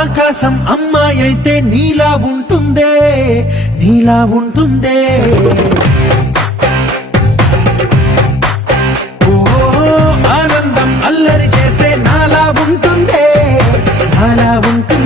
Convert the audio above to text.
ఆకాశం అమ్మాయి అయితే నీలా ఉంటుందే, నీలా ఉంటుందే. ఓ ఆనందం అల్లరి చేస్తే నాలా ఉంటుందే, నాలా ఉంటుంది.